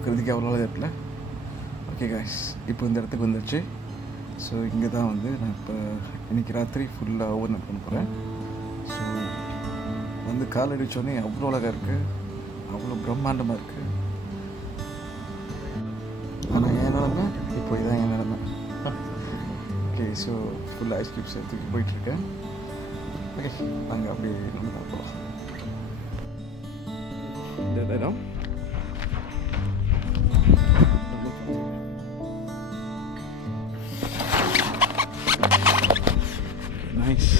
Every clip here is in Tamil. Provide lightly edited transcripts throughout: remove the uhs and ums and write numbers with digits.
பார்க்குறதுக்கு அவ்வளோ இருக்குல்ல. ஓகே காய்ஸ், இப்போ இந்த இடத்துக்கு வந்துடுச்சு. ஸோ இங்கே தான் வந்து நான் இப்போ இன்றைக்கி ராத்திரி ஃபுல்லாக ஓவர் நைட் பண்ண போகிறேன். ஸோ வந்து கால் அடித்தோடனே அவ்வளோ அழகாக இருக்குது, அவ்வளோ பிரம்மாண்டமாக இருக்குது. ஆனால் என் நிலமை இப்போ இதான் என் நிலமை. Okay, so full ice cubes எடுத்துக்கிட்டு போயிட்டுருக்கேன். ஓகே, நாங்கள் அப்படியே நம்ம போகலாம். இந்த இடம் nice.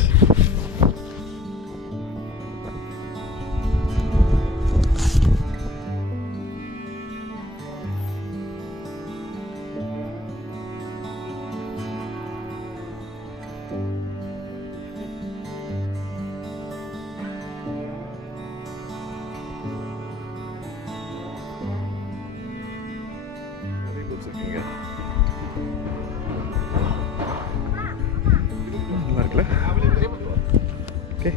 Okay.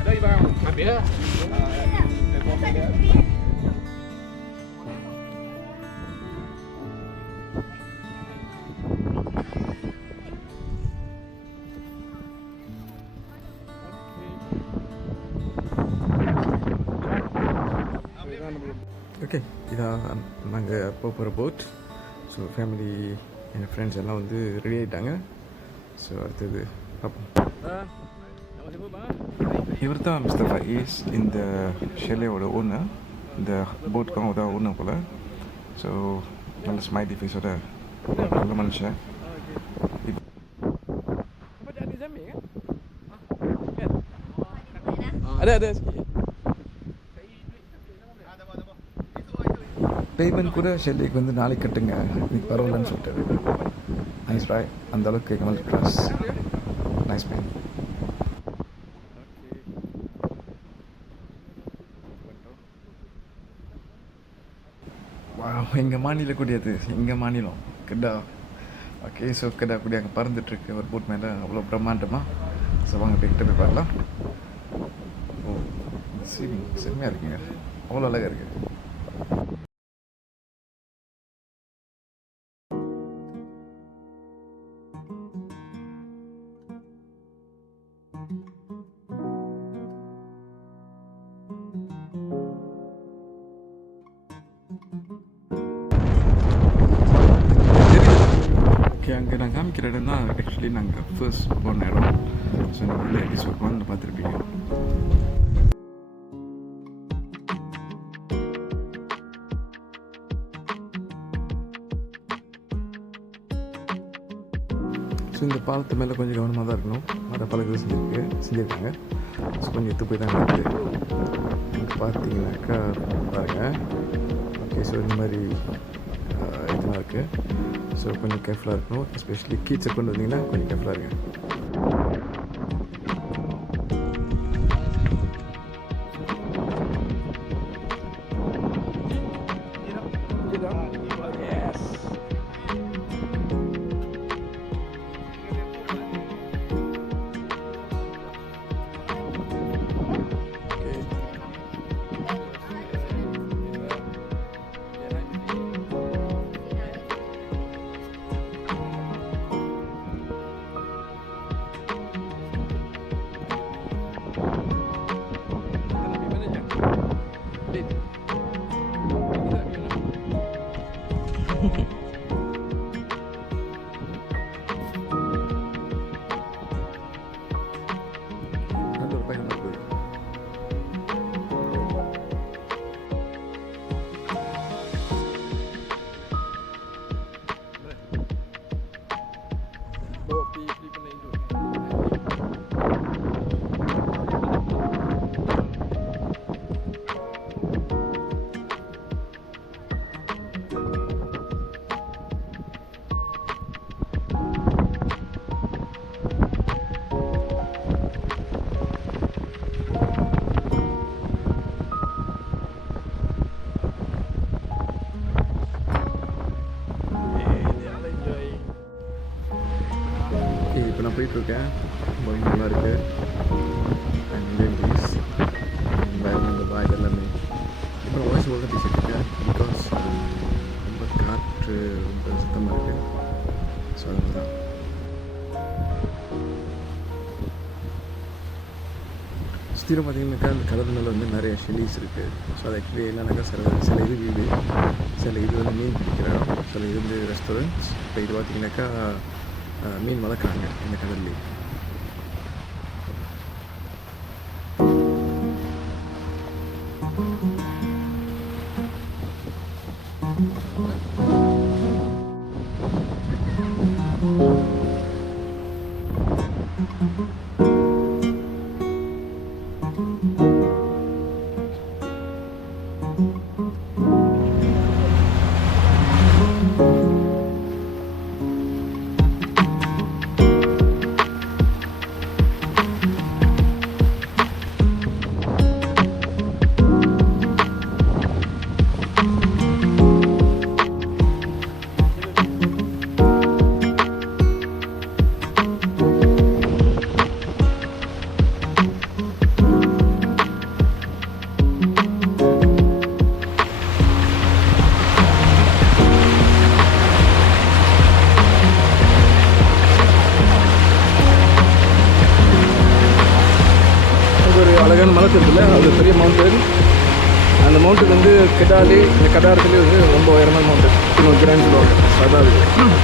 Ada bang, ambil. Okay, இதான் நாங்கள் போகிற போட். ஸோ ஃபேமிலி என் ஃப்ரெண்ட்ஸ் எல்லாம் வந்து ரெடி ஆகிட்டாங்க. ஸோ அடுத்தது பார்ப்போம். இவர் தான் மிஸ்டர் ஃபயீஸ், இந்த ஷெலேயோட ஓனர். இந்த போட்டுக்கும் அவர் தான் ஓனர் போல். ஸோ நல்ல ஸ்மைலி ஃபேஸோட நல்ல மனுஷன். ada sikit. பேமெண்ட் கூட ஷெல்லிக்கு வந்து நாளைக்கு கட்டுங்க, இன்னைக்கு பரவாயில்லன்னு சொல்லிட்டு. நைஸ் ராய், அந்த அளவுக்கு கமல் கிளாஸ். Nice man. எங்கள் மாநில கூடியது, எங்கள் மாநிலம் கெடா. ஓகே, ஸோ கெடா கூடிய அங்கே பறந்துட்டுருக்கு ஒரு போட் மேலே, அவ்வளோ பிரம்மாண்டமாக. ஸோ வாங்க போய்கிட்ட போய் பார்க்கலாம். ஓ, செம்மையாக இருக்குங்க, அவ்வளோ அழகாக இருக்குது. அங்கே நான் காமிக்கிற இடம் தான் ஆக்சுவலி நாங்கள் ஃபர்ஸ்ட் போன இடம். ஸோ நீங்கள் எபிசோட் 1 பார்த்துருப்பீங்க. ஸோ இந்த பாலத்து மேலே கொஞ்சம் கவனமாக தான் இருக்கணும். மர பழக்கம் செஞ்சுருக்காங்க. ஸோ கொஞ்சம் எடுத்து போய் தான் இருக்குது. இங்கே பார்த்தீங்கன்னாக்கா பாருங்கள். ஓகே, ஸோ இந்த மாதிரி இதெல்லாம் இருக்குது. ஸோ கொஞ்சம் கேர்ஃபுல்லாக இருக்கணும். எஸ்பெஷலி கிட்ஸை கொண்டு வந்தீங்கன்னா கொஞ்சம் கேர்ஃபுல்லாக இருங்க. இப்போ நான் போயிட்டுருக்கேன். ரொம்ப நல்லா இருக்குது. சுற்றிலும் பார்த்தீங்கன்னாக்கா அந்த கடல் மேலே வந்து நிறைய ஷெல்லிஸ் இருக்குது. ஸோ அது ஆக்சுவலி என்னன்னாக்கா சில இது வீடு, சில இது வந்து மீன் பிடிக்கிற இடம், சில இது வந்து ரெஸ்டாரண்ட்ஸ். இப்போ இது பார்த்தீங்கன்னாக்கா மீன் வளர்க்குறாங்க இந்த கடல்லே. அழகான மலை இருக்குல்ல, அது பெரிய மவுண்டன். அந்த மவுண்டன் வந்து கெடாலே, இந்த கடாரத்துலேயே வந்து ரொம்ப உயரமான மவுண்டன், இன்னொரு கிராண்ட் சொல்லுவாங்க. அதான் இருக்குது.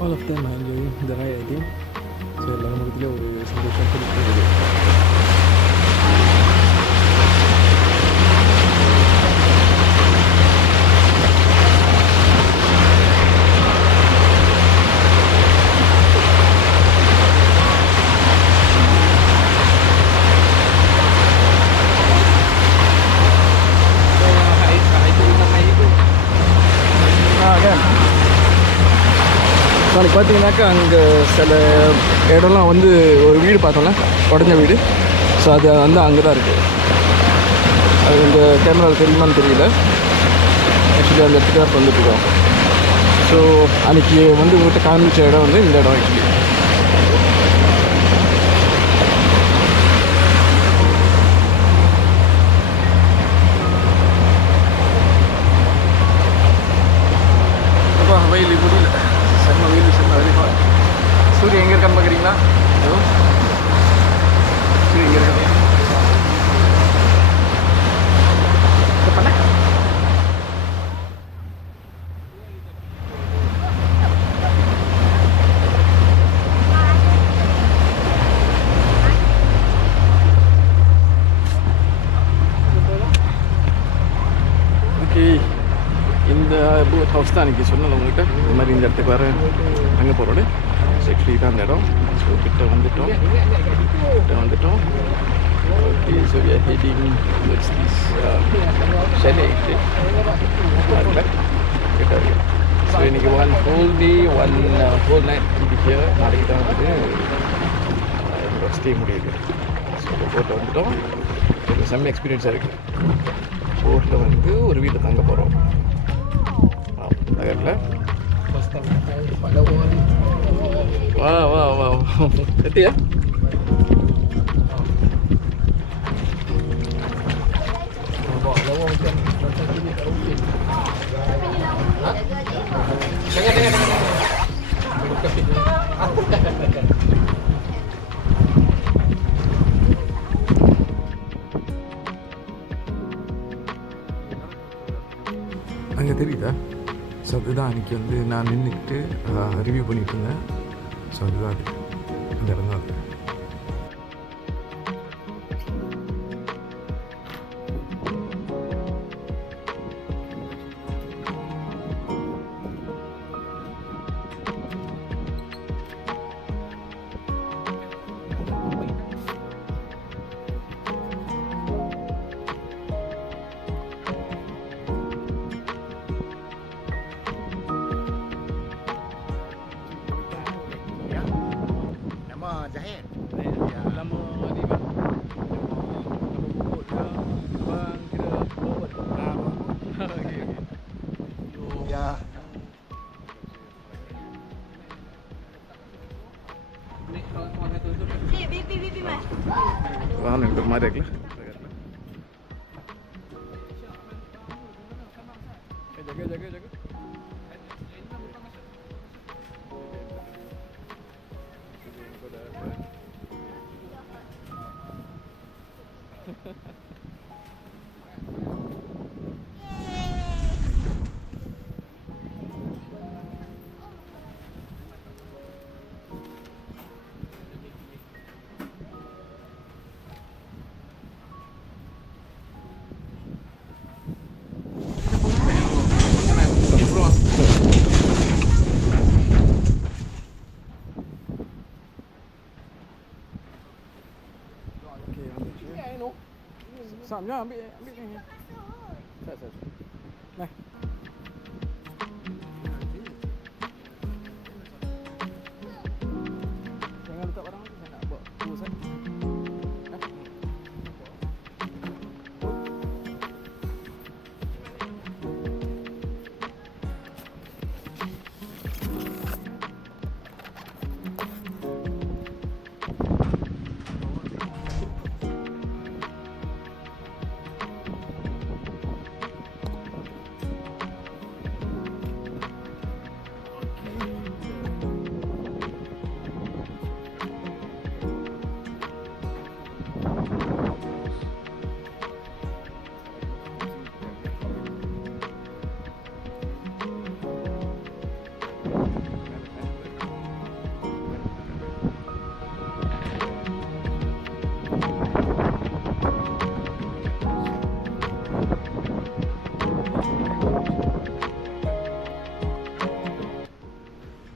All of them are enjoying the ride, I think. So, எல்லா முகத்திலே ஒரு சந்தோஷம் கொடுக்குறது. நாளைக்கு பார்த்தீங்கன்னாக்கா அங்கே சில இடம்லாம் வந்து ஒரு வீடு பார்த்தோம்ல, உடஞ்ச வீடு. ஸோ அது வந்து அங்கே தான் இருக்குது. அது இந்த கேமராவில் தெரியுமான்னு தெரியல. ஆக்சுவலி அந்த இடத்துக்கு தான் வந்துட்டுருக்கோம். ஸோ அன்றைக்கி வந்து உங்கள்கிட்ட காமிச்ச இடம் வந்து இந்த இடம் ஆக்சுவலி. வெயில் முடியல, செம்ம வெயில், செம்ம வெயில். சூரியன் எங்கே இருக்கான்னு பார்க்குறீங்களா? சூரியன் எங்கே இருக்காங்க? ஓகே, இந்த போட் ஹவுஸ் தான் அன்றைக்கி சொன்னல உங்கள்கிட்ட. இந்த மாதிரி இந்த இடத்துக்கு வர அங்கே போகிறோடு. ஸோ ஆக்சுவலி தான் அந்த இடம். ஸோ கிட்ட வந்துட்டோம். Okay, so we are heading towards this chalet. So இன்றைக்கி one whole day, one whole night here. நாளைக்கு தான் வந்து ஸ்டே முடியுது. ஸோ போட்டு வந்துட்டோம். ஒரு செம்ம எக்ஸ்பீரியன்ஸாக இருக்குது. போட்டில் வந்து ஒரு வீட்டில் தங்க போகிறோம். நகரில் வா வா வா எத்தியா அங்கே தெரியுதா? ஸோ அதுதான் அன்றைக்கி வந்து நான் நின்றுக்கிட்டு ரிவ்யூ பண்ணிகிட்டு இருந்தேன். ஸோ அதுதான் அது, அந்த இடம் தான் அது. Jahe. pipi mas. Wah, ni bermadak lah. Jaga. Samnya ambil ni. Sat. Nah. Jangan letak barang lagi, saya nak buat urusan.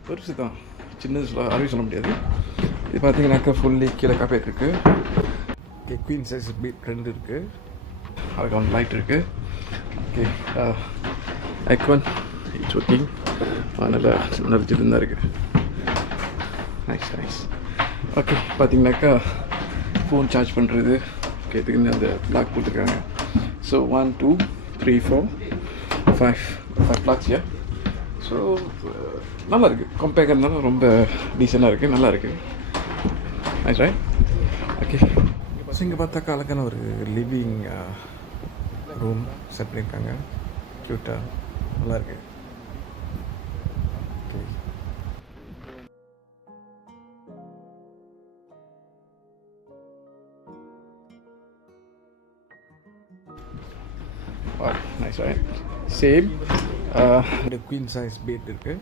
பெருசு தான், சின்னது அறிவு சொல்ல முடியாது. இது பார்த்தீங்கன்னாக்கா ஃபுல்லி கீழே காப்பேட் இருக்குது. ஓகே, குவீன் சைஸ் பெட் 2 இருக்குது. அதுக்கு வந்து லைட் இருக்குது. Okay, icon it's working. நல்லா நிறச்சிட்டு தான் இருக்குது. நைஸ். ஓகே, பார்த்தீங்கன்னாக்கா ஃபோன் சார்ஜ் பண்ணுறது. ஓகே, இதுக்கு அந்த பிளாக் போட்டுருக்காங்க. So 1 2 3 4 5 blocks. யா, ஸோ நல்லா இருக்குது. கம்பேர் இருந்தாலும் ரொம்ப டீசெண்டாக இருக்குது, நல்லா இருக்குது. Nice right. ஓகே, இங்கே பார்த்தாக்கா அழகான ஒரு லிவிங் ரூம் செட் பண்ணியிருக்காங்க. க்யூட்டாக நல்லா இருக்கு. Okay, nice right. சேம் இந்த குவீன் சைஸ் பெட் இருக்குது,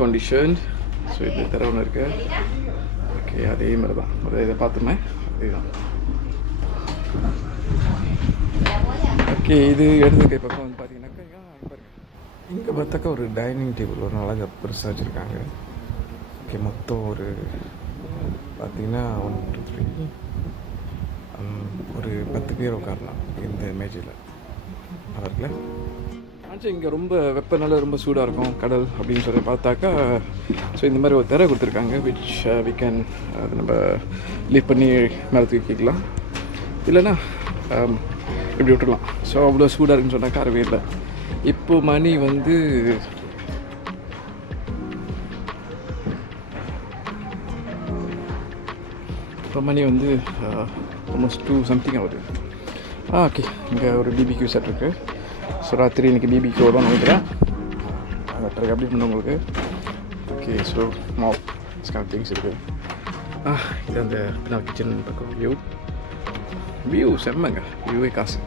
கண்டிஷன்ட். ஸோ இது தர ஒன்று இருக்குது. ஓகே, அதே மாதிரி தான். அதை இதை பார்த்துமே அதே தான். ஓகே, இது இடது கை பக்கம் வந்து பார்த்தீங்கன்னாக்கா இங்கே பார்த்தாக்கா ஒரு டைனிங் டேபிள் ஒரு நல்லா பெருசாக வச்சுருக்காங்க. ஓகே, மொத்தம் ஒரு பார்த்தீங்கன்னா 1 2 3 ஒரு 10 பேர் உட்காரலாம் இந்த மேஜில். நல்லா இருக்குல்ல? ஆச்சு, இங்கே ரொம்ப வெப்பநிலை ரொம்ப சூடாக இருக்கும் கடல் அப்படின்னு சொல்லி பார்த்தாக்கா. ஸோ இந்த மாதிரி ஒரு திரை கொடுத்துருக்காங்க, விச் வி கேன் அது நம்ம லீவ் பண்ணி மேலே தூக்கிக்கலாம், இல்லைன்னா இப்படி விட்டுடலாம். ஸோ அவ்வளோ சூடாக இருக்குன்னு சொன்னாக்கா அறவே இல்லை. இப்போ மணி வந்து ஆல்மோஸ்ட் 2 சம்திங் ஆகுது. ஓகே, இங்கே ஒரு பிபிக்யூ செட் இருக்குது. ஸோ ராத்திரி இன்றைக்கி பிபிக்யூ வரும்னு நினைக்கிறேன். அதை அப்படி பண்ண உங்களுக்கு. ஓகே, ஸோ மாப் திங்ஸ் இருக்குது. இது அந்த பின்னால் கிச்சன் பக்கம் வியூ செம்மங்க. வியூவே காசு,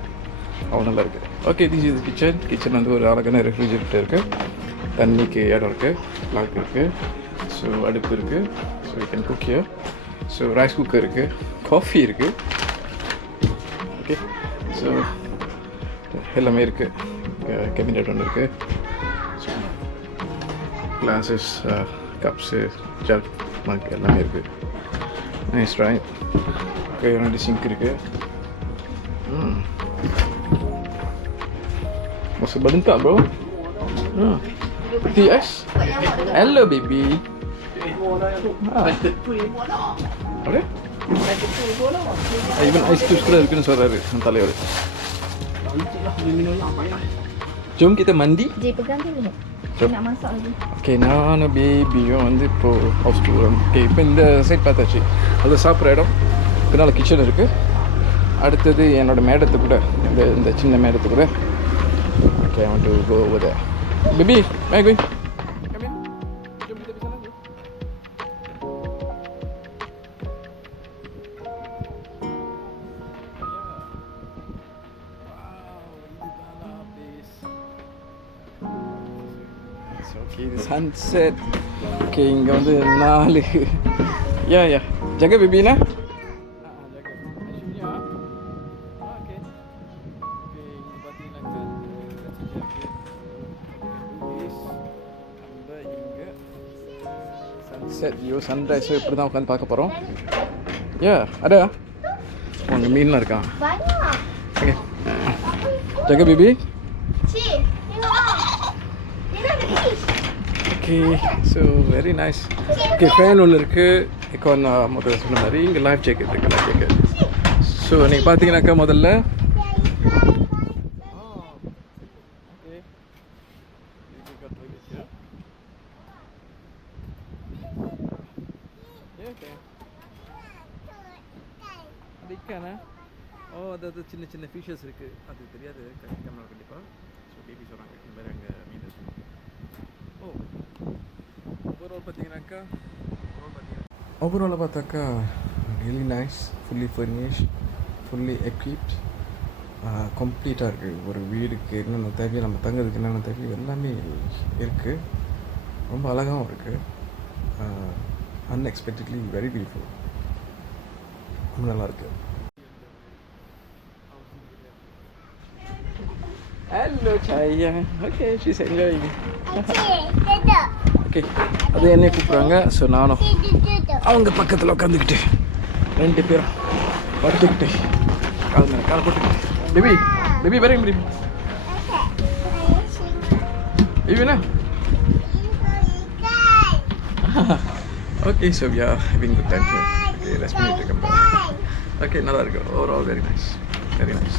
அவ்வளோ நல்லா இருக்குது. ஓகே, திஸ் இஸ் கிச்சன் வந்து ஒரு அழகான ரெஃப்ரிஜரேட்டர் இருக்குது, தண்ணிக்கு இடம் இருக்குது, லாக் இருக்குது, ஸோ அடுப்பு இருக்குது, so you can cook here. So rice cooker இருக்குது, காஃபி இருக்குது. ஓகே, ஸோ எல்லாமே இருக்குது. கேபினெட் ஒன்று இருக்குது. ஸோ கிளாஸஸ், கப்ஸு, ஜக், மக் எல்லாமே இருக்குது. Nice right. ஓகே, 2 சிங்க் இருக்குது. Masih bentar bro. TS. Hello baby. Okay. Even ice cubes கூட இருக்குன்னு சொல்றாரு நம்ம தலைவர். Jom kita mandi. Jadi pegang dulu. nak masak lagi. Okay நானும் பேபியும் வந்து இப்போது ஹவுஸ் டூர். ஓகே இப்போ இந்த சைட் பார்த்தாச்சு. அது சாப்பிட்ற இடம் பின்னால் கிச்சன் இருக்குது. அடுத்தது என்னோடய மேடத்து கூட இந்த சின்ன மேடத்து கூட. Okay I want to go over there. Baby, where are you going? Come in. Jom kita pergi sana dulu. Okay, the sunset. Okay, இங்கே வந்து 4 ya jaga baby na. Jaga Asyunya. Okay. Okay, ini பார்த்தீங்கன்னாக்க இங்கே sunset view sunrise இப்படி தான் உட்காந்து பார்க்க போகிறோம். ada அங்கே மீன்லாம் இருக்கான். Banyak. Okay, jaga baby. Cik, tengok. Dia dah fish. Okay, so very nice. Okay, fan ஒன்று இருக்குது. இக்கான் முதல்ல சொன்ன மாதிரி இங்கே லைஃப் ஜாக்கெட் இருக்குது. Life jacket. ஸோ நீங்கள் பார்த்தீங்கன்னாக்கா முதல்ல அது இக்கானா அது சின்ன சின்ன ஃபிஷஸ் இருக்குது. அது தெரியாது கேமரா கண்டிப்பாக. ஸோ பேபி சொல்கிறாங்க இந்த மாதிரி அங்கே மீன் இருக்கு. ஓவராலாக பார்த்தாக்கா really nice, fully furnished, fully equipped, கம்ப்ளீட்டாக இருக்குது. ஒரு வீடுக்கு என்னென்ன தேவையோ, நம்ம தங்கிறதுக்கு என்னென்ன தேவையோ எல்லாமே இருக்குது. ரொம்ப அழகாகவும் இருக்குது. Unexpectedly very beautiful. ரொம்ப நல்லாயிருக்கு. Hello Chaya. Okay, she's enjoying. Okay, அது என்னை கூப்பிட்றாங்க. ஸோ நானும் அவங்க பக்கத்தில் உட்காந்துக்கிட்டு 2 பேரும் படுத்துக்கிட்டு கால் போட்டுக்கிட்டு பேபி வரேங்க baby பேபிண்ணா. Okay, so we are having good time here. Okay, let's meet the camera. Okay, நல்லா இருக்கு. Overall very nice. Very nice.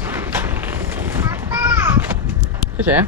Okay, Chaya.